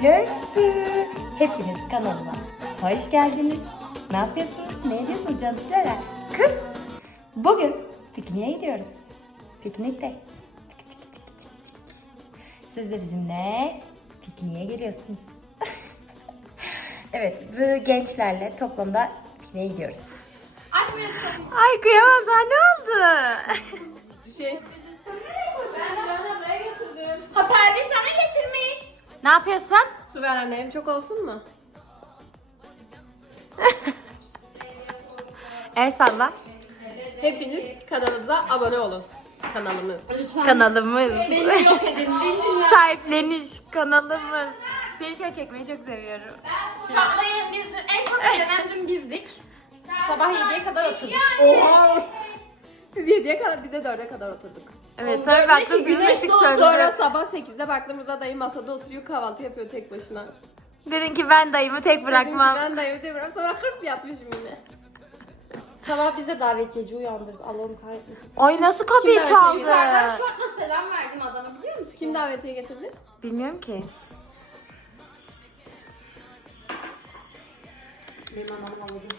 görsün. Hepiniz kanalıma hoş geldiniz. Ne yapıyorsunuz? Ne ediyorsunuz canım sizlere? Kız, bugün pikniğe gidiyoruz. Piknikte. Siz de bizimle pikniğe geliyorsunuz. Evet, bu gençlerle toplamda pikniğe gidiyoruz. Ay kıyamam, sana ne oldu? Ben ablaya götürdüm. Ha perdeyi sana getirmiş. Ne yapıyorsun? Su ver annem, çok olsun mu? El salla. Hepiniz kanalımıza abone olun. Kanalımız. Kanalımız. Beni yok edin. Sahipleniş kanalımız. Seni şey çekmeyi çok seviyorum. Çatlayın biz en çok izlenen dün bizdik. Sabah 7'ye kadar oturduk. Oha! Siz 7'ye kadar, biz de 4'e kadar oturduk. Evet, tabii baktım sizin güneş ışık doğdu. söndü. Sonra sabah 8'de baktığımızda dayı masada oturuyor, kahvaltı yapıyor tek başına. Dedin ki ben dayımı tek bırakmam. Dedim ki ben dayımı tek bırakmam. Sonra hırp yatmışım yine. Sabah bize davetiyeci uyandırdı. Allah'ım kahretmesin. Ay nasıl kapıyı Kim çaldı? Yukarıdan şortla selam verdim adama, biliyor musun? Kim davetiye getirdi? Bilmiyorum ki. Benim anam aldı.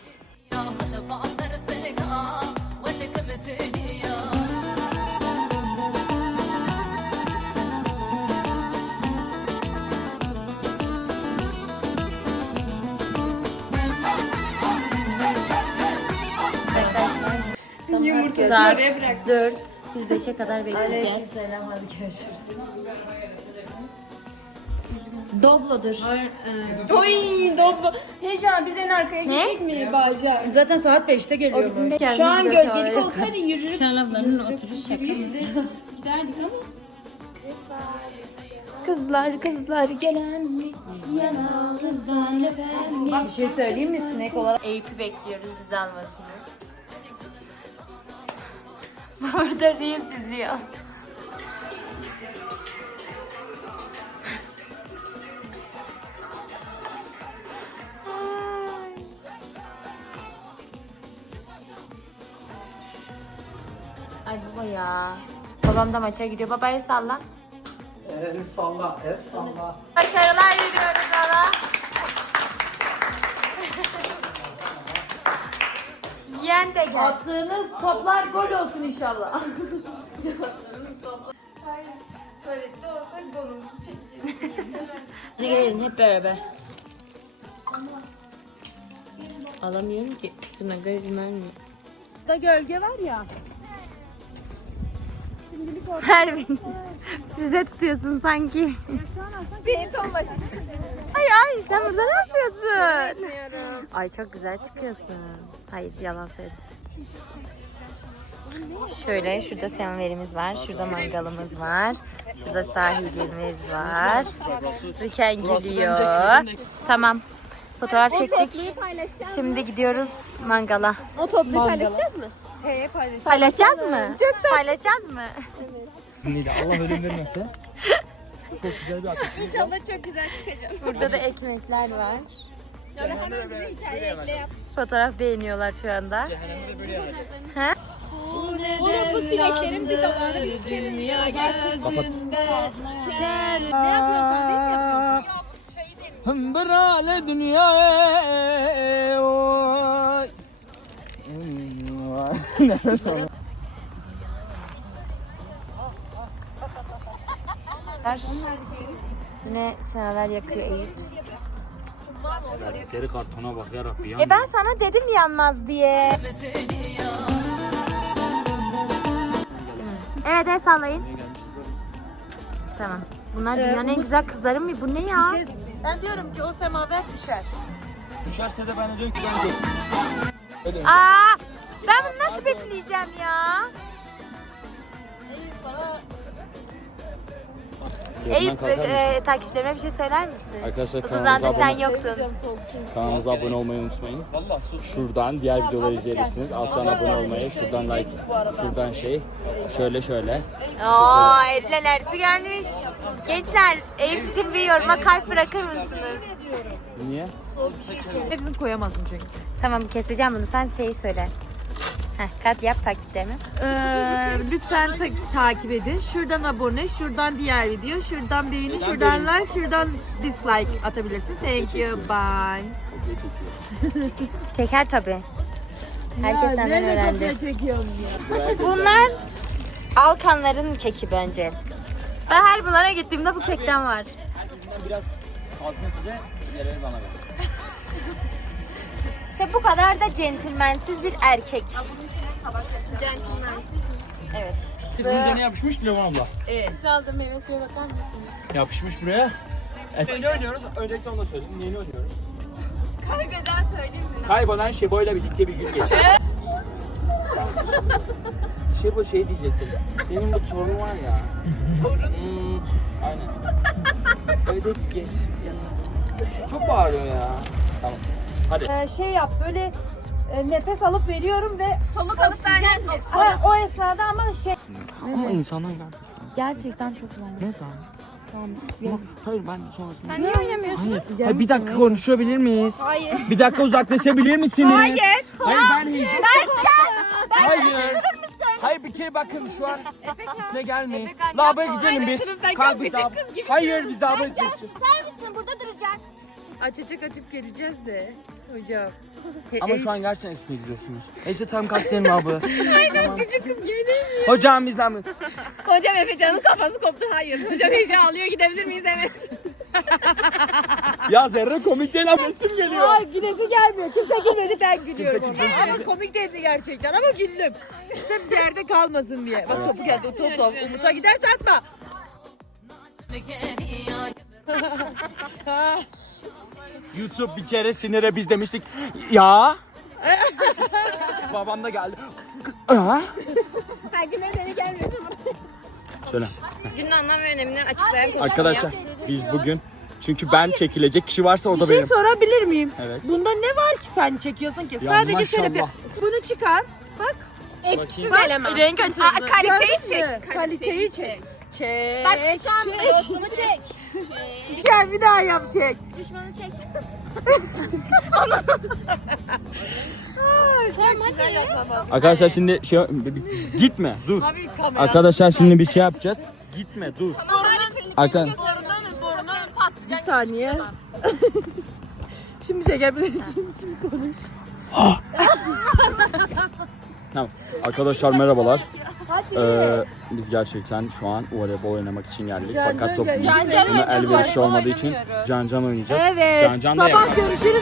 Yumurtası Saat oraya bırak. 4. Biz 5'e kadar bekleyeceğiz. Selam, hadi görüşürüz. Doblodur. Oy doblo. Heyecan biz en arkaya Ne? geçecek mi Bağca? Zaten saat 5'te geliyor. Şu an gölgelik olsaydı yürürüp Şalabların oturuş şaka mı? giderdik ama. Kızlar gelen mi? Yana kızlar efendim. Bir şey söyleyeyim mi sinek olarak? Eyüp'ü bekliyoruz bizi almasını. Burada Reels izliyor. Ay baba ya. Babam da maça gidiyor. Babaya salla. El salla, el salla. Başarılar diliyoruz ona. Yen de gel. Attığınız toplar gol olsun inşallah. Hayır. Tuvalette olsa donumuzu çekeceğiz. Hadi gelin hep beraber. Alamıyorum ki. Şuna gözüm vermiyor. Da gölge var ya. Pervin. Füze tutuyorsun sanki. Senin ton başı. Ay sen burada ne yapıyorsun? Bilmiyorum. Ay çok güzel çıkıyorsun. Hayır yalan söyledim. Şöyle şurada semaverimiz var. Şurada mangalımız var. Şurada sahilimiz var. Rüken gülüyor. Tamam. Fotoğraf çektik. Şimdi gidiyoruz mangala. O topluyu paylaşacağız mı? Paylaşacağız mı? Paylaşacağız mı? Neydi? Allah ölüm vermesin. Çok güzel bir akış. İnşallah çok güzel çıkacak. Burada da ekmekler var. Hemen bizi hikayeye ekle yap. Fotoğraf beğeniyorlar şu anda. Ha? Bu sineklerin bir doları dünya gözünde. Ne yapıyorsun? Kahve mi yapıyorsun? Hımbırale dünya. Oy. Nefes al. Yine semaver yakıyor Eyüp. Geri kartona bak yarabbi ya. Ben sana dedim yanmaz diye. Evet el sallayın. Tamam. Bunlar dünyanın en güzel kızları mı? Bu ne ya? Ben diyorum ki o semaver düşer. Düşerse de ben de diyorum ki ben de. Aa, ben bunu nasıl bekleyeceğim ya? Eyüp takipçilerime bir şey söyler misin? Arkadaşlar Uzun zamandır sen kanalımıza yoktun. kanalımıza abone olmayı unutmayın. Şuradan diğer videoları izleyebilirsiniz. Alttan abone olmayı, şuradan like, şuradan şöyle. Oo, Eylül enerjisi gelmiş. Gençler, Eyüp için bir yoruma kalp bırakır mısınız? Niye? Hepsini koyamazsın çünkü. Tamam keseceğim bunu. Sen şeyi söyle. Kalp yap takipçilerime. Lütfen takip edin. Şuradan abone, şuradan diğer video, şuradan beğeni, şuradan like, şuradan dislike atabilirsiniz. Thank you. Bye. Teker tabii. Herkes senden öğrendi. Çekiyorum ya. Bunlar Alkanların keki bence. Ben her bunlara gittiğimde bu kekten var. Bundan biraz kalsın size, diğerleri bana ver. İşte bu kadar da centilmensiz bir erkek. Evet. Bunun üzerine yapışmış Levan abla. Saldım meyve suya bakar mısınız? Yapışmış buraya. Ne oynuyoruz? Öncelikle onu da söyleyeyim. Neyini oynuyoruz? Kaybeden söyleyeyim mi? Kaybolan Şebo'yla birlikte bir gün geçer. Şebo şey diyecektim. Senin bu torun var ya. Torun? Aynen. Evet geç. Çok bağırıyor ya. Tamam. Hadi. Şey yap böyle nefes alıp veriyorum ve Soluk alıp vermek. o esnada ama şey. Ama insanlar geldi. Gerçekten çok güzel. Ne tamam? Tamam. Hayır ben sonrasında. Sen niye oynamıyorsun? Hayır, bir dakika konuşabilir miyiz? Hayır. Bir dakika uzaklaşabilir misiniz? Hayır. Hayır ben heyecan. Hayır. Hayır bir kere bakın şu an üstüne gelmeyin. Lavaboya gidelim biz. Kalk biz lavaboya. Hayır biz lavaboya gideceğiz. Susar mısın? Burada duracaksın. Açıp geleceğiz de hocam. Ama şu an gerçekten üstüne gidiyorsunuz. İşte tam kalk gidelim lavaboya. Tamam. Küçük kız gibi değil mi? Hocam bizden mi? Hocam Efecan'ın kafası koptu. Hayır. Hocam heyecan alıyor. Gidebilir miyiz? Evet. Ya Zerre komik değil ama resim geliyor. Ay gülesi gelmiyor. Kimse gülmedi ben gülüyorum. Kimse kimse Ama komik değildi gerçekten ama güldüm. Sırf yerde kalmasın diye. Bak topu geldi. Top. Umut'a giderse atma. YouTube bir kere sinire biz demiştik. Ya. Babam da geldi. Belki medeni gelmesin. Söyle. Günün anlam ve önemini açıklayan Arkadaşlar biz bugün çünkü ben çekilecek kişi varsa o da Bir şey benim. sorabilir miyim? Evet. Bunda ne var ki sen çekiyorsun ki? Ya Sadece şöyle bir... maşallah. Bunu çıkar. Bak. Etkisiz eleman. Renk açıldı. Kaliteyi Gördün mü? çek. Kaliteyi çek. Çek. Bak şu an dostumu çek. Gel bir daha yap çek. Düşmanı çek. Arkadaşlar şimdi gitme dur. Arkadaşlar şimdi bir şey yapacağız. Gitme dur. Arkadaşlar Borunun patlıcan. Bir saniye. Şimdi çekebilirsin. Şimdi konuş. tamam. Arkadaşlar merhabalar. Biz gerçekten şu an voleybol oynamak için geldik. Fakat topumuz Can buna oynayacağız, elverişli voleybol olmadığı için oynamıyoruz. can oynayacağız. Evet. Can da Sabah yapar. görüşürüz.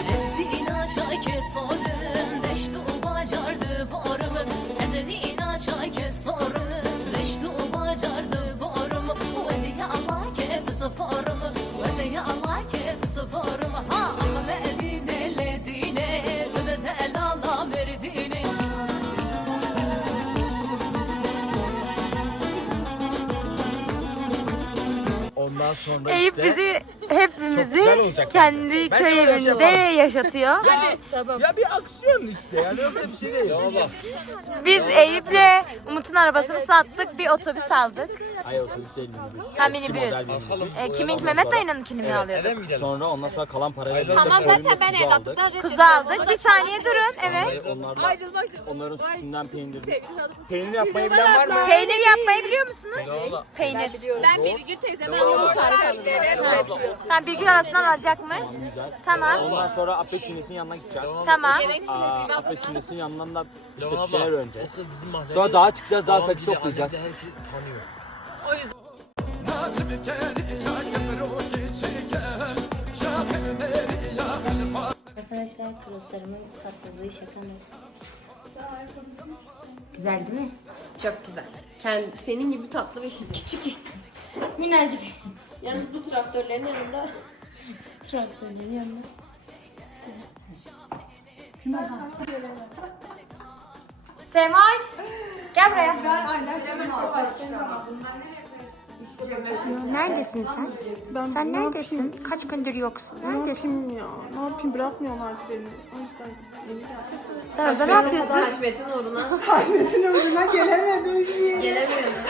Ondan sonra Eyüp işte bizi Çok hepimizi güzel olacak kendi bence. Ben köy de öyle şey evinde yaparım. yaşatıyor. ya bir aksiyon işte yani yoksa bir şey değil. Biz Eyüp'le Umut'un arabasını sattık, bir otobüs aldık. Hayır otobüs değil minibüs. Ha, Eski minibüs. model minibüs. Kimin Ondan Mehmet sonra- dayının mi alıyorduk? Sonra ondan sonra kalan parayla Tamam zaten ben evlatlıktan Kuzu aldık. Bir saniye durun. Evet. Onların sütünden peynir yapmayı bilen var mı? Peynir yapmayı biliyor musunuz? Peynir. Ben bir gün teyzeme alıyorum tarif. Tamam, bir gün arasından alacakmış. Tamam. Ondan sonra Apetçinis'in yanına gideceğiz. Tamam. Apetçinis'in yanından da işte bir şeyler öğreneceğiz. Sonra daha çıkacağız, daha sakız toplayacağız. Arkadaşlar kroslarımın tatlılığı şaka mı? Güzel değil mi? Çok güzel. Senin gibi tatlı ve şirin. Küçük. Minnacık. Yalnız bu traktörlerin yanında Traktörlerin yanında. Semoş. Gel buraya. Neredesin sen? Sen neredesin? Kaç gündür yoksun? Neredesin? Ya ne yapayım bırakmıyorlar ki beni. O yüzden yeni geldim. Sen orada ne yapıyorsun? Haşmet'in uğruna Haşmet'in uğruna gelemedim diye. gelemiyordu.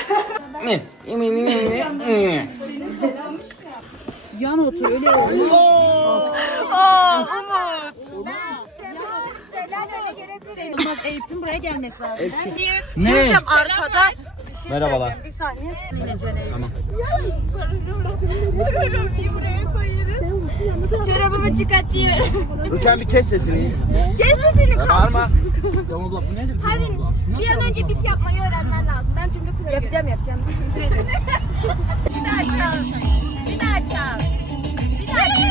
Yan otur öyle olmaz. Oo, Umut. Olmaz Eyüp'ün buraya gelmesi lazım. Ne? Hocam arkada bir şey Merhabalar. söyleyeceğim. Bir saniye. Yine Ceneyim. Tamam. Çorabımı çıkartıyorum. Lütfen bir kes sesini. Kes sesini. Bağırma. Tamam abla bu nedir? Hadi bir an önce bip yapmayı öğrenmen lazım. Ben çünkü kırıyorum. Yapacağım. Bir daha çal. Bir daha çal. Bir daha çal.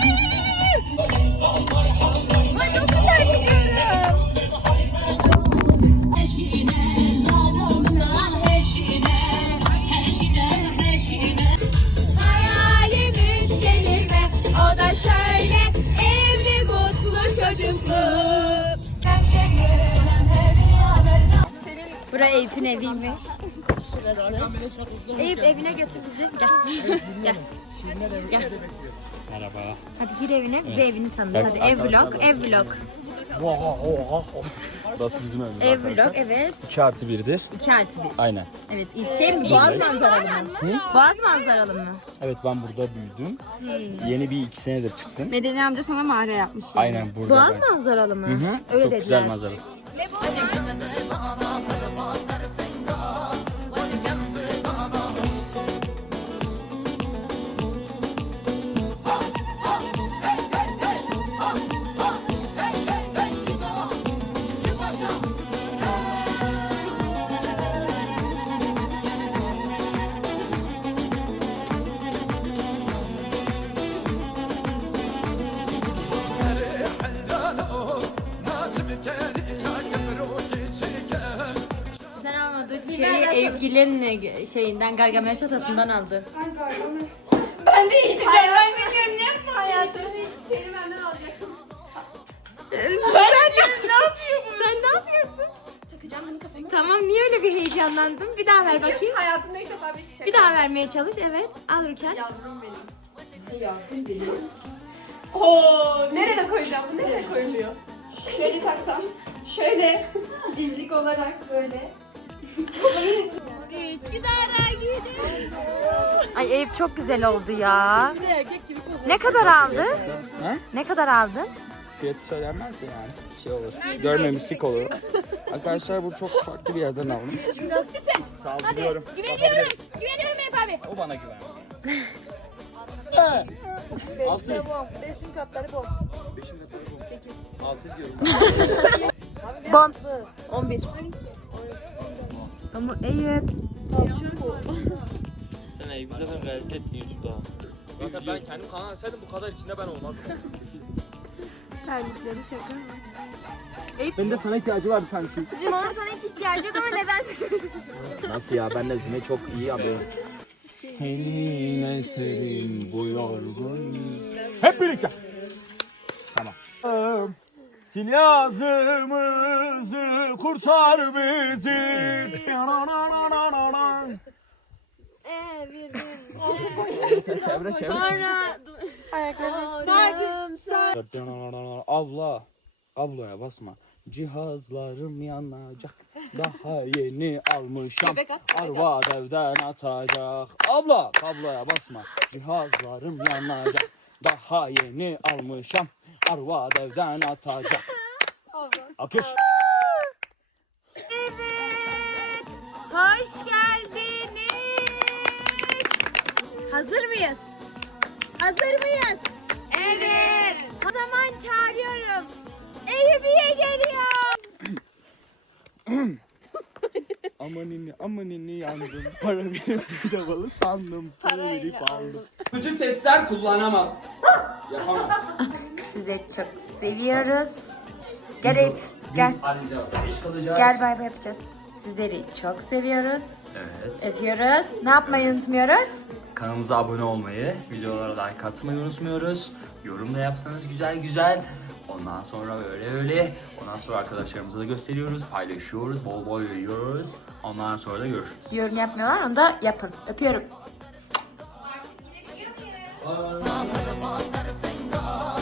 Ay çok güzel gidiyorum. Hayalim üç kelime. O da şöyle evli mutlu çocuklu. Bura Eyüp'ün eviymiş. Şurası. Eyüp evine götür bizi. Gel. Gel. Merhaba. Hadi gir evine. Bize evini tanıt. Hadi ev vlog. Burası bizim evimiz Ev arkadaşlar. vlog evet. 2+1'dir. 2+1. Aynen. Evet. Şey mi? Boğaz manzaralı mı? Boğaz manzaralı mı? Evet ben burada büyüdüm. Yeni bir 2 senedir çıktım. Medeni amca sana mağara yapmış. Aynen burada. Boğaz ben. manzaralı mı? Hı. Öyle Çok dediler. güzel manzara. Sen almadığı çiçeği Eyüpgil'in şeyinden Gargamel atasından aldı. Ben de yiyeceğim. Ben bilmiyorum ne yapma hayatım. Çiçeğini benden alacaksın. Sen ne yapıyorsun? Takacağım bunu kafama. Tamam niye öyle bir heyecanlandın? Bir daha ver bakayım. Hayatımda ilk defa bir çiçek. Bir daha vermeye çalış. Evet. Al Rüken. Yavrum benim. Oo, nereye koyacağım? Bu nereye koyuluyor? Şöyle taksam. Şöyle dizlik olarak böyle. Ay Eyüp çok güzel oldu ya. Ne kadar aldı? Ha? Ne kadar aldın? Fiyatı söylenmez de yani. Şey olur. Görmemişlik olur. Arkadaşlar bu çok farklı bir yerden aldım. Sağ ol biliyorum. Güveniyorum. Güveniyorum Eyüp abi. O bana güvenmiyor. 6. 5'in katları bu. 5'in katları bu. 8. 6 diyorum. Bom. 11. Ama Eyüp. Sen Eyüp'ü zaten rezil ettin YouTube'da. Zaten ben kendim kanal açsaydım bu kadar içinde ben olmazdım. Terlikleri şaka mı? Benim de sana ihtiyacı vardı sanki. Bizim ona sana hiç ihtiyacı yok ama neden? Nasıl ya? Ben de Zime çok iyi anlıyorum. Senin eserin bu yorgun. Hep birlikte. Tamam. Sil yazımızı kurtar bizi. Çevre. Sonra Ablaya basma. Cihazlarım yanacak. Daha yeni almışam. Arva devden atacak. Ablaya basma. Cihazlarım yanacak. Daha yeni almışam. Arva devden atacak. Akış. Evet. Hoş geldiniz. Hazır mıyız? Evet. O zaman çağırıyorum. Eyüpiye geliyor. Amanini yandım. Para verip bedavalı sandım. Para verip aldım. Kötü sesler kullanamaz. Yapamaz. Sizleri çok seviyoruz. Gel Eyüp. Gel. Arayacağız. Geç kalacağız. Gel bay bay yapacağız. Sizleri çok seviyoruz. Evet. Öpüyoruz. Ne yapmayı unutmuyoruz? Kanalımıza abone olmayı, videolara like atmayı unutmuyoruz. Yorum da yapsanız güzel. Ondan sonra öyle. Ondan sonra arkadaşlarımıza da gösteriyoruz, paylaşıyoruz, bol bol yiyoruz. Ondan sonra da görüşürüz. Yorum yapmıyorlar, onu da yapın. Öpüyorum. Aa.